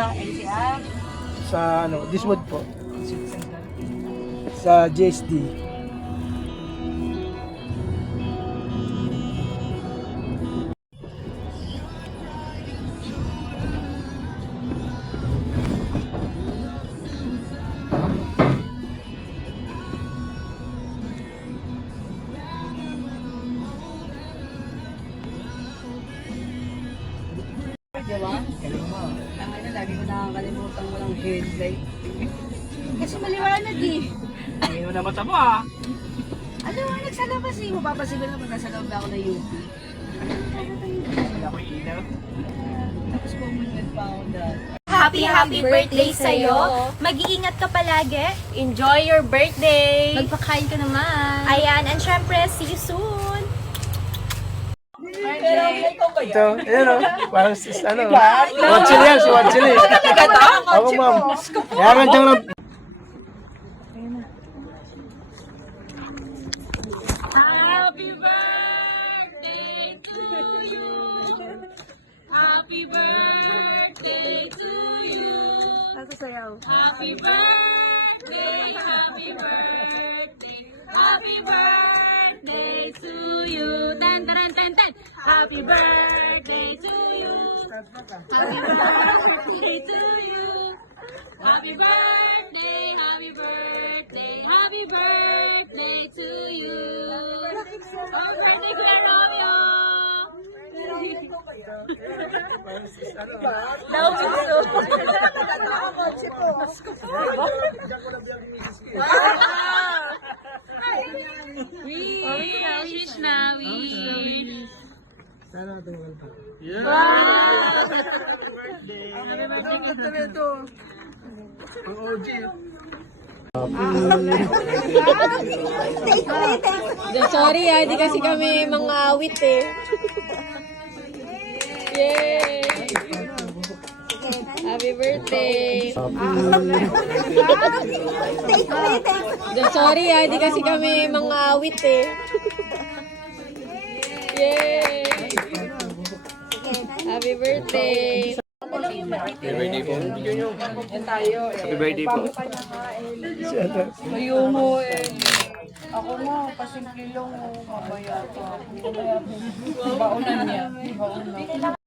pa, NCR. Sa ano, Diswood po. Sa JSD. Diba? Ang ano, lagi ko nakakalimutan walang headlight. Kasi maliwanag eh. Ngayon na mata mo ah. Ano, nagsalabas eh. Mapapasigil naman nasa loob na ako ng UP. Wala ko ilaw. Tapos Commonwealth pa ako dahil. Happy birthday sa'yo. Mag-iingat ka palagi. Enjoy your birthday. Magpakain ka naman. Ayan, and syempre, see you soon. Ito, ayan o. Parang ano. One chili yan, si one chili. Ako ma'am. Kaya nga dyan lang. Happy birthday to you. Happy birthday to you. Happy birthday, happy birthday. Happy birthday to you. Ten, ten, ten, ten. Happy birthday to you. Happy birthday to you. Happy birthday, happy birthday, happy birthday to you. Happy birthday, Kuya Romeo. Wish na, wish. Sana natin walang pa. Ang OG. Sorry hindi kasi kami mga awit eh. Yay! Happy birthday! Sorry hindi kasi kami mga awit eh. Yay! Happy birthday! Ayaw mo eh. Ako mo, pasimple lang mo. Mamaya pa. Baunan niya. Baunan.